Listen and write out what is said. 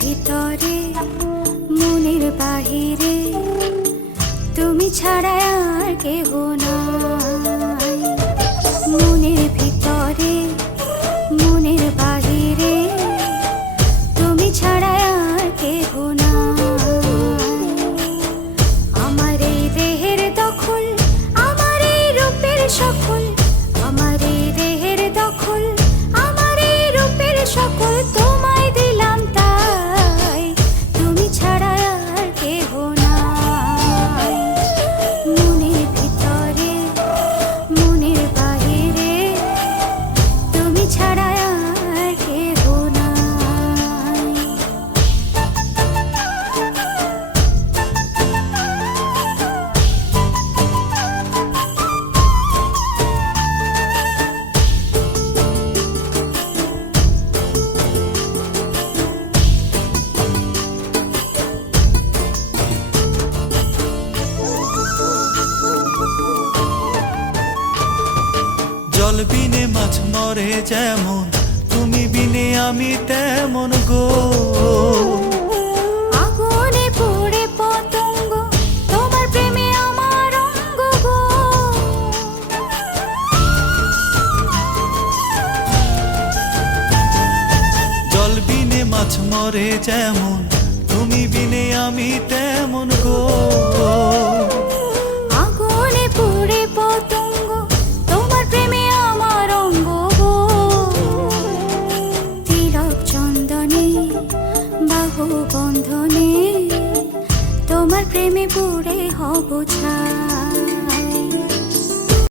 ভিতরে মনের বাহিরে তুমি ছাড়া আর কেহ নাই। মনের ভিতরে মনের বাহিরে তুমি ছাড়া আর কেহ নাই। আমার এই দেহের দখল, আমার এই রূপের সকল, আমার এই দেহের দখল, আমার এই রূপের সকল তোমায় দিলাম তাই, তুমি ছাড়া আর কেহ নাই। মনের ভিতরে মনের বাহিরে তুমি ছাড়া আর কেহ নাই। জল বিনে মাছ মরে যেমন, তুমি বিনে আমি তেমন গো। আগুনে পুড়ে পতঙ্গ, তোমার প্রেমে আমার অঙ্গ গো। জল বিনে মাছ মরে যেমন, তুমি বিনে আমি তেমন গো। আগুনে পুড়ে পতঙ্গ, তোমার প্রেমে আমার অঙ্গ গো। তিলক চন্দনে বাহু বন্ধনে তোমার প্রেমে পুড়ে হব ছাই।